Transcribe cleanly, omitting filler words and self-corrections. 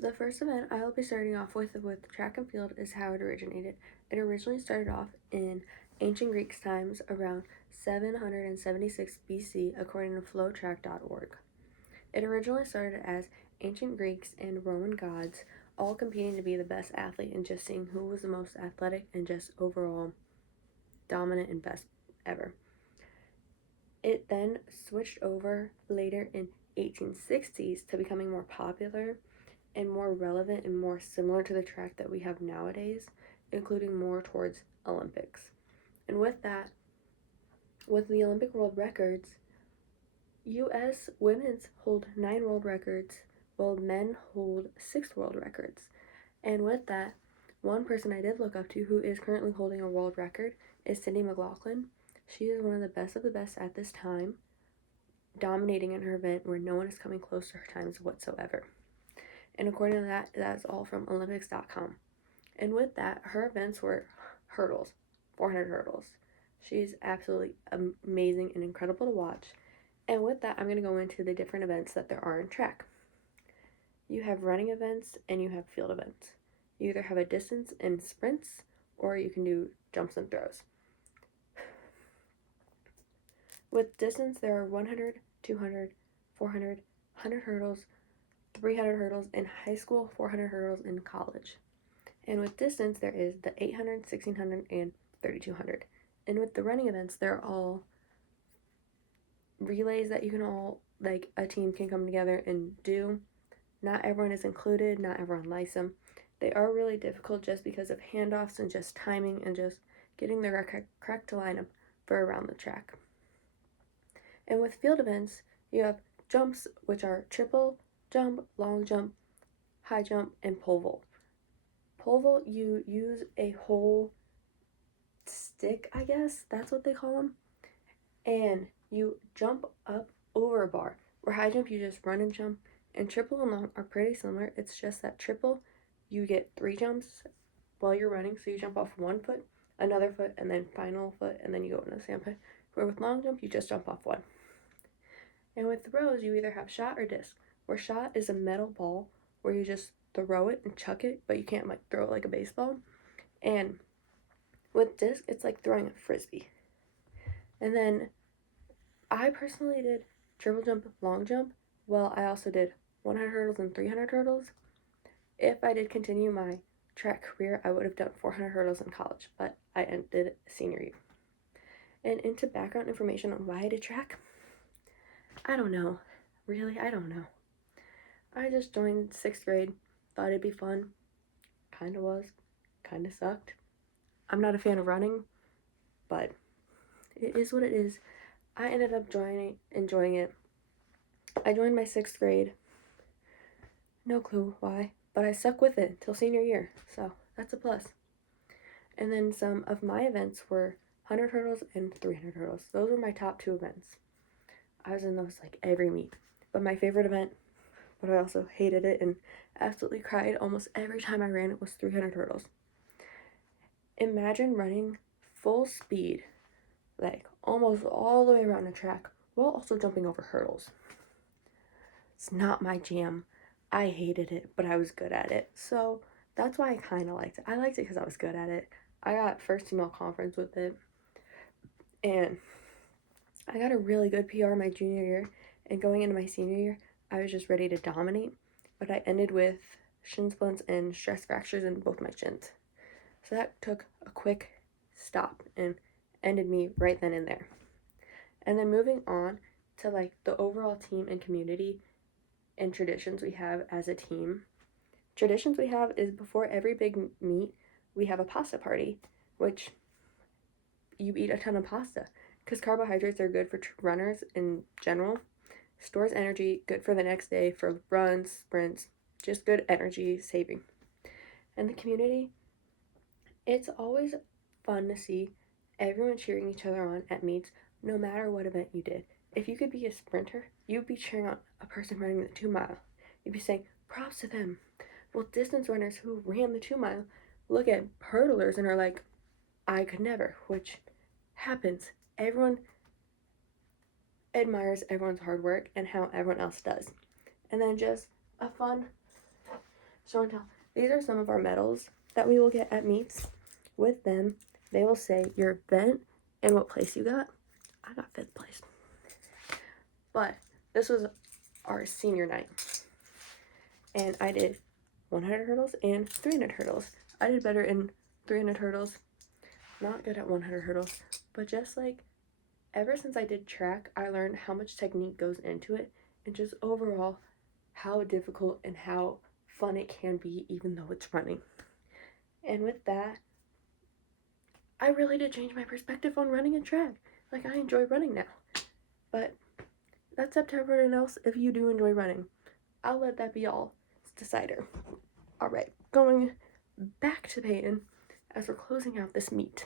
The first event I will be starting off with track and field is how it originated. It originally started off in ancient Greek times around 776 BC, according to flowtrack.org. It originally started as ancient Greeks and Roman gods all competing to be the best athlete and just seeing who was the most athletic and just overall dominant and best ever. It then switched over later in 1860s to becoming more popular and more relevant and more similar to the track that we have nowadays, including more towards Olympics. And with that, with the Olympic world records, US women's hold 9 world records, while men hold 6 world records. And with that, one person I did look up to who is currently holding a world record is Sydney McLaughlin. She is one of the best at this time, dominating in her event where no one is coming close to her times whatsoever. And according to that, that's all from Olympics.com. And with that, her events were hurdles, 400 hurdles. She's absolutely amazing and incredible to watch. And with that, I'm going to go into the different events that there are in track. You have running events and you have field events. You either have a distance and sprints, or you can do jumps and throws. With distance, there are 100, 200, 400, 100 hurdles, 300 hurdles in high school, 400 hurdles in college. And with distance, there is the 800, 1600, and 3200. And with the running events, they're all relays that you can all, like, a team can come together and do. Not everyone is included, not everyone likes them. They are really difficult just because of handoffs and just timing and just getting the correct lineup for around the track. And with field events, you have jumps, which are triple jump, long jump, high jump, and pole vault. Pole vault, you use a whole stick, I guess, that's what they call them, and you jump up over a bar. Where high jump, you just run and jump, and triple and long are pretty similar. It's just that triple, you get 3 jumps while you're running, so you jump off one foot, another foot, and then final foot, and then you go into the sand pit. Where with long jump, you just jump off one. And with throws, you either have shot or disc. Where shot is a metal ball where you just throw it and chuck it, but you can't like throw it like a baseball. And with disc, it's like throwing a frisbee. And then I personally did triple jump, long jump. Well, I also did 100 hurdles and 300 hurdles. If I did continue my track career, I would have done 400 hurdles in college, but I ended senior year. And into background information on why I did track, I don't know. Really, I don't know. I just joined 6th grade, thought it'd be fun. Kinda was, kinda sucked. I'm not a fan of running, but it is what it is. I ended up enjoying it. I joined my 6th grade. No clue why, but I stuck with it till senior year, so that's a plus. And then some of my events were 100 hurdles and 300 hurdles. Those were my top 2 events. I was in those like every meet. But my favorite event, but I also hated it and absolutely cried almost every time I ran it, was 300 hurdles. Imagine running full speed, like almost all the way around the track, while also jumping over hurdles. It's not my jam. I hated it, but I was good at it. So that's why I kind of liked it. I liked it because I was good at it. I got first team all conference with it. And I got a really good PR my junior year. And going into my senior year, I was just ready to dominate. But I ended with shin splints and stress fractures in both my shins. So that took a quick stop and ended me right then and there. And then moving on to like the overall team and community and traditions we have as a team. Traditions we have is before every big meet, we have a pasta party, which you eat a ton of pasta because carbohydrates are good for runners in general. Stores energy, good for the next day for runs, sprints, just good energy saving. And the community, it's always fun to see everyone cheering each other on at meets, no matter what event you did. If you could be a sprinter, you'd be cheering on a person running the 2 mile. You'd be saying, props to them. Well, distance runners who ran the 2 mile look at hurdlers and are like, I could never, which happens. Everyone admires everyone's hard work and how everyone else does. And then just a fun show and tell. These are some of our medals that we will get at meets. With them, they will say your event and what place you got. I got 5th place. But this was our senior night. And I did 100 hurdles and 300 hurdles. I did better in 300 hurdles. Not good at 100 hurdles. But just like ever since I did track, I learned how much technique goes into it. And just overall, how difficult and how fun it can be even though it's running. And with that, I really did change my perspective on running and track. Like, I enjoy running now. But that's up to everyone else if you do enjoy running. I'll let that be all decider. Alright, going back to Peyton as we're closing out this meet.